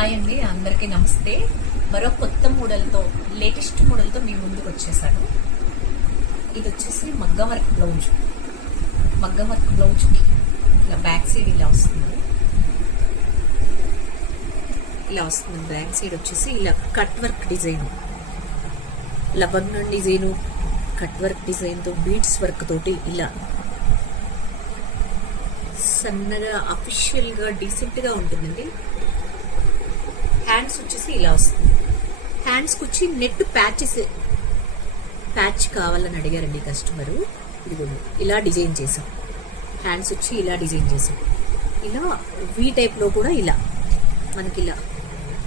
Hi అండి, అందరికీ నమస్తే. మరో కొత్త మోడల్తో, లేటెస్ట్ మోడల్తో మీ ముందుకు వచ్చేసాను. ఇది వచ్చేసి మగ్గం వర్క్ బ్లౌజ్. మగ్గం వర్క్ బ్లౌజ్కి ఇలా బ్యాక్ సైడ్ ఇలా వస్తుంది. ఇలా వస్తుంది బ్యాక్ సైడ్ వచ్చేసి ఇలా కట్ వర్క్ డిజైన్, లవంగం డిజైను, కట్ వర్క్ డిజైన్తో బీడ్స్ వర్క్ తోటి ఇలా సన్నగా అఫిషియల్గా డీసెంట్గా ఉంటుందండి. హ్యాండ్స్ వచ్చేసి ఇలా వస్తుంది. హ్యాండ్స్కి వచ్చి నెట్ ప్యాచ్ కావాలని అడిగారండి కస్టమరు. ఇదిగోండి ఇలా డిజైన్ చేసాం. హ్యాండ్స్ వచ్చి ఇలా డిజైన్ చేసాం. ఇలా వీ టైప్లో కూడా ఇలా మనకి ఇలా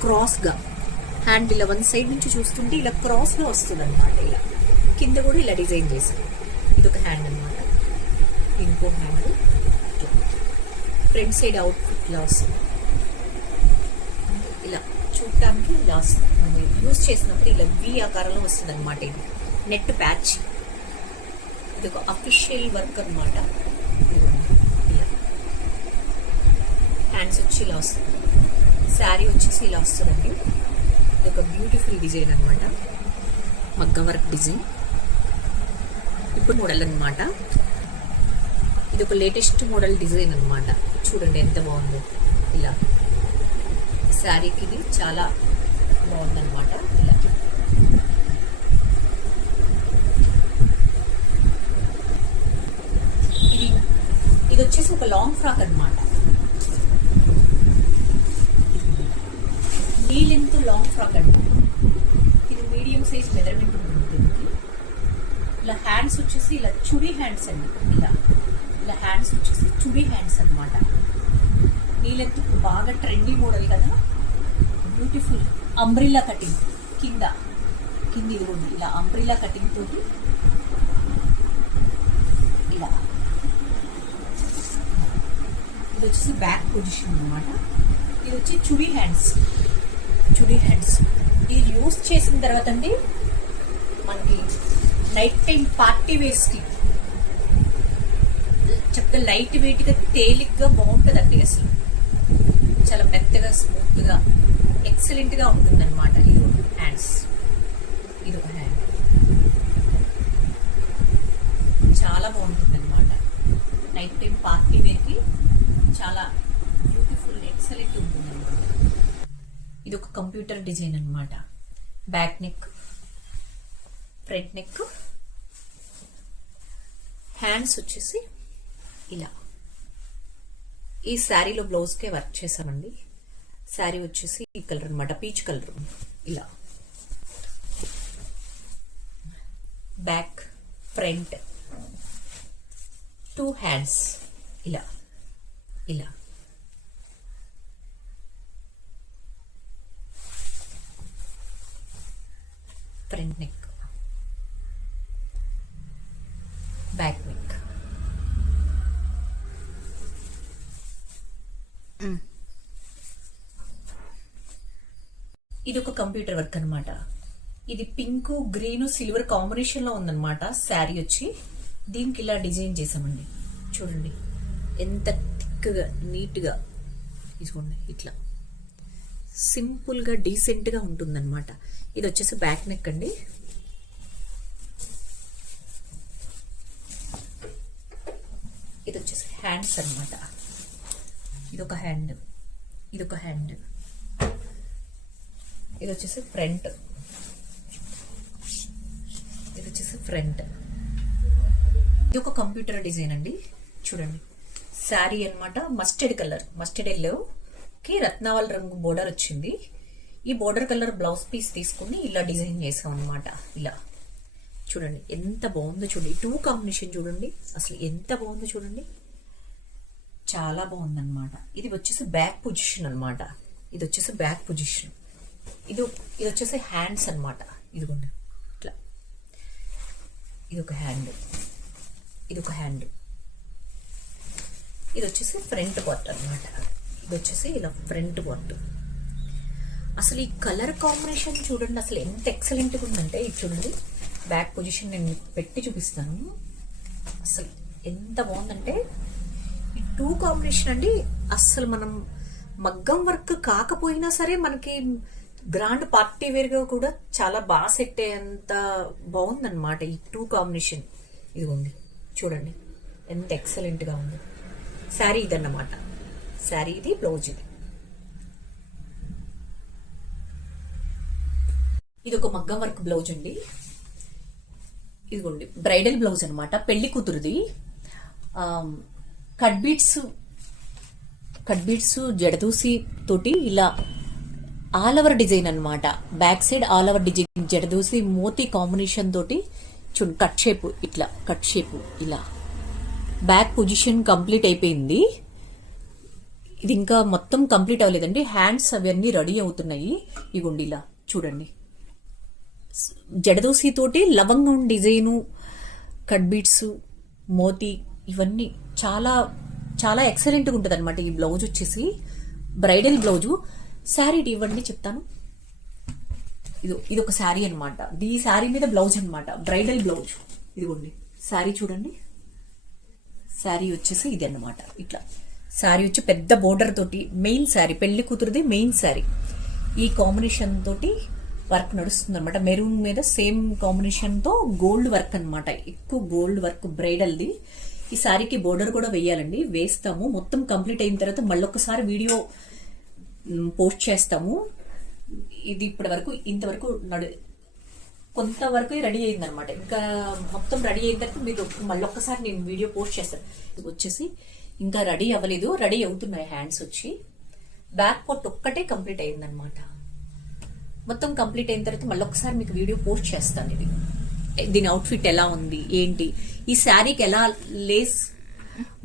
క్రాస్గా హ్యాండ్ ఇలా వన్ సైడ్ నుంచి చూస్తుంటే ఇలా క్రాస్గా వస్తుంది అనమాట. ఇలా కింద కూడా ఇలా డిజైన్ చేసాం. ఇదొక హ్యాండ్ అనమాట. ఇంకో హ్యాండ్ ఫ్రంట్ సైడ్ అవుట్ఫిట్ ఇలా వస్తుంది. ఇలా చూడటానికి ఇలా వస్తుంది. మనం యూజ్ చేసినప్పుడు ఇలా వి ఆకారంలో వస్తుంది అనమాట. ఇది నెట్ ప్యాచ్. ఇది ఒక అఫిషియల్ వర్క్ అనమాట. ఇలా హ్యాండ్స్ వచ్చి ఇలా వస్తుంది. శారీ వచ్చేసి ఇలా వస్తుందండి. ఇది ఒక బ్యూటిఫుల్ డిజైన్ అనమాట, మగ్గం వర్క్ డిజైన్. ఇప్పుడు మోడల్ అనమాట. ఇది ఒక లేటెస్ట్ మోడల్ డిజైన్ అనమాట. చూడండి ఎంత బాగుందో. ఇలా శారీకి ఇది చాలా బాగుందన్నమాట. ఇలా ఇది వచ్చేసి ఒక లాంగ్ ఫ్రాక్ అనమాట. నీ లెంత్ లాంగ్ ఫ్రాక్ అండి. ఇది మీడియం సైజ్ మెజర్మెంట్ ఉంటుంది దీనికి. ఇలా హ్యాండ్స్ వచ్చేసి ఇలా చుడీ హ్యాండ్స్ అండి. ఇలా హ్యాండ్స్ వచ్చేసి చుడీ హ్యాండ్స్ అనమాట. నీ లెంత్ బాగా ట్రెండీ మోడల్ కదా. బ్యూటిఫుల్ అంబ్రిల్లా కటింగ్ కింద ఇదిగోండి. ఇలా అంబ్రిల్లా కటింగ్ తోటి ఇలా. ఇది వచ్చేసి బ్యాక్ పొజిషన్ అనమాట. ఇది వచ్చి చుడీ హ్యాండ్స్. ఇది యూజ్ చేసిన తర్వాత అండి మనకి నైట్ టైం పార్టీ వేర్స్కి చక్కగా లైట్ వెయిట్గా తేలిగ్గా బాగుంటుందండి. అసలు చాలా మెత్తగా స్మూత్గా ఎక్సలెంట్గా ఉంటుందన్నమాట. ఇది హ్యాండ్స్, ఇది ఒక హ్యాండ్ చాలా బాగుంటుందన్నమాట. నైట్ టైం పార్టీ వేర్కి చాలా బ్యూటిఫుల్ ఎక్సలెంట్ ఉంటుందన్నమాట. ఇది ఒక కంప్యూటర్ డిజైన్ అనమాట. Back neck, front neck, hands వచ్చేసి ఇలా. ఈ శారీలో బ్లౌజ్కే వర్క్ చేశామండి. శారీ వచ్చేసి ఈ కలర్ అనమాట, పీచ్ కలర్. ఇలా బ్యాక్, ఫ్రంట్, 2 హ్యాండ్స్ ఇలా ఫ్రంట్ నెక్, బ్యాక్ నెక్. ఇది ఒక కంప్యూటర్ వర్క్ అనమాట. ఇది పింక్, గ్రీన్, సిల్వర్ కాంబినేషన్ లో ఉందన్నమాట. శారీ వచ్చి దీనికి ఇలా డిజైన్ చేసామండి. చూడండి ఎంత థిక్గా నీట్గా తీసుకోండి. ఇట్లా సింపుల్గా డీసెంట్గా ఉంటుందన్నమాట. ఇది వచ్చేసి బ్యాక్ నెక్ అండి. ఇది వచ్చేసి హ్యాండ్స్ అనమాట. ఇదొక హ్యాండ్, ఇదొక హ్యాండ్. ఇది వచ్చేసి ఫ్రంట్, ఇది వచ్చేసి ఫ్రంట్. ఇది ఒక కంప్యూటర్ డిజైన్ అండి. చూడండి శారీ అనమాట. మస్టర్డ్ కలర్, మస్టర్డ్ ఎల్లోకి రత్నావళి రంగు బోర్డర్ వచ్చింది. ఈ బోర్డర్ కలర్ బ్లౌజ్ పీస్ తీసుకుని ఇలా డిజైన్ చేసాం అనమాట. ఇలా చూడండి ఎంత బాగుందో. చూడండి 2 కాంబినేషన్ చూడండి అసలు ఎంత బాగుందో చూడండి. చాలా బాగుందన్నమాట. ఇది వచ్చేసి బ్యాక్ పొజిషన్ అనమాట. ఇది వచ్చేసి బ్యాక్ పొజిషన్. ఇది వచ్చేసి హ్యాండ్స్ అనమాట. ఇదిగోండి ఇట్లా. ఇది ఒక హ్యాండ్, ఇది ఒక హ్యాండ్. ఇది వచ్చేసి ఫ్రంట్ పార్ట్ అనమాట. ఇది వచ్చేసి ఇలా ఫ్రంట్ పార్ట్. అసలు ఈ కలర్ కాంబినేషన్ చూడండి అసలు ఎంత ఎక్సలెంట్గా ఉందంటే. ఇది చూడండి బ్యాక్ పొజిషన్ నేను పెట్టి చూపిస్తాను. అసలు ఎంత బాగుందంటే ఈ 2 కాంబినేషన్ అండి. అస్సలు మనం మగ్గం వర్క్ కాకపోయినా సరే మనకి గ్రాండ్ పార్టీ వేర్ గా కూడా చాలా బాగా సెట్ అయ్యేంత బాగుందన్నమాట ఈ 2 కాంబినేషన్. ఇదిగోండి చూడండి ఎంత ఎక్సలెంట్ గా ఉంది. శారీ ఇదన్నమాట, శారీ ఇది, బ్లౌజ్ ఇది. ఇది ఒక మగ్గం వర్క్ బ్లౌజ్ అండి. ఇదిగోండి బ్రైడల్ బ్లౌజ్ అనమాట, పెళ్లి కూతురుది. కట్ బీడ్స్ జడదూసి తోటి ఇలా ఆల్ ఓవర్ డిజైన్ అనమాట. Back side all over design జడదూసి మోతీ కాంబినేషన్ తోటి చూడండి, కట్ షేప్ ఇట్లా, కట్ షేప్ ఇలా. బ్యాక్ పొజిషన్ కంప్లీట్ అయిపోయింది. ఇది ఇంకా మొత్తం కంప్లీట్ అవ్వలేదండి, హ్యాండ్స్ అవన్నీ రెడీ అవుతున్నాయి. ఇగోండి ఇలా చూడండి, జడదోసి తోటి లవంగం డిజైను, కట్ బీడ్స్, మోతీ ఇవన్నీ చాలా చాలా ఎక్సలెంట్గా ఉంటుంది అనమాట. ఈ బ్లౌజ్ వచ్చేసి బ్రైడల్ బ్లౌజు. శారీ ఇవ్వండి చెప్తాను. ఇది ఒక శారీ అనమాట, ఈ శారీ మీద బ్లౌజ్ అనమాట, బ్రైడల్ బ్లౌజ్. ఇదిగోండి శారీ చూడండి, శారీ వచ్చేసి ఇది అన్నమాట. ఇట్లా శారీ వచ్చి పెద్ద బోర్డర్ తోటి, మెయిన్ శారీ, పెళ్లి కూతురుది మెయిన్ శారీ. ఈ కాంబినేషన్ తోటి వర్క్ నడుస్తుంది అనమాట. మెరూన్ మీద సేమ్ కాంబినేషన్ తో గోల్డ్ వర్క్ అనమాట, ఎక్కువ గోల్డ్ వర్క్ బ్రైడల్ది. ఈ శారీకి బోర్డర్ కూడా వేయాలండి, వేస్తాము. మొత్తం కంప్లీట్ అయిన తర్వాత మళ్ళొకసారి వీడియో పోస్ట్ చేస్తాము. ఇది ఇప్పటి వరకు ఇంతవరకు కొంతవరకు రెడీ అయింది అనమాట. ఇంకా మొత్తం రెడీ అయిన తర్వాత మీరు మళ్ళొక్కసారి నేను వీడియో పోస్ట్ చేస్తాను. ఇది వచ్చేసి ఇంకా రెడీ అవ్వలేదు, రెడీ అవుతున్నాయి హ్యాండ్స్ వచ్చి. బ్యాక్ పార్ట్ ఒక్కటే కంప్లీట్ అయింది అనమాట. మొత్తం కంప్లీట్ అయిన తర్వాత మళ్ళొకసారి మీకు వీడియో పోస్ట్ చేస్తాను. ఇది దీని అవుట్ఫిట్ ఎలా ఉంది ఏంటి, ఈ శారీకి ఎలా లేస్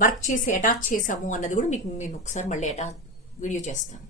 వర్క్ చేసి అటాచ్ చేసాము అన్నది కూడా మీకు నేను ఒకసారి మళ్ళీ వీడియో చేస్తాను.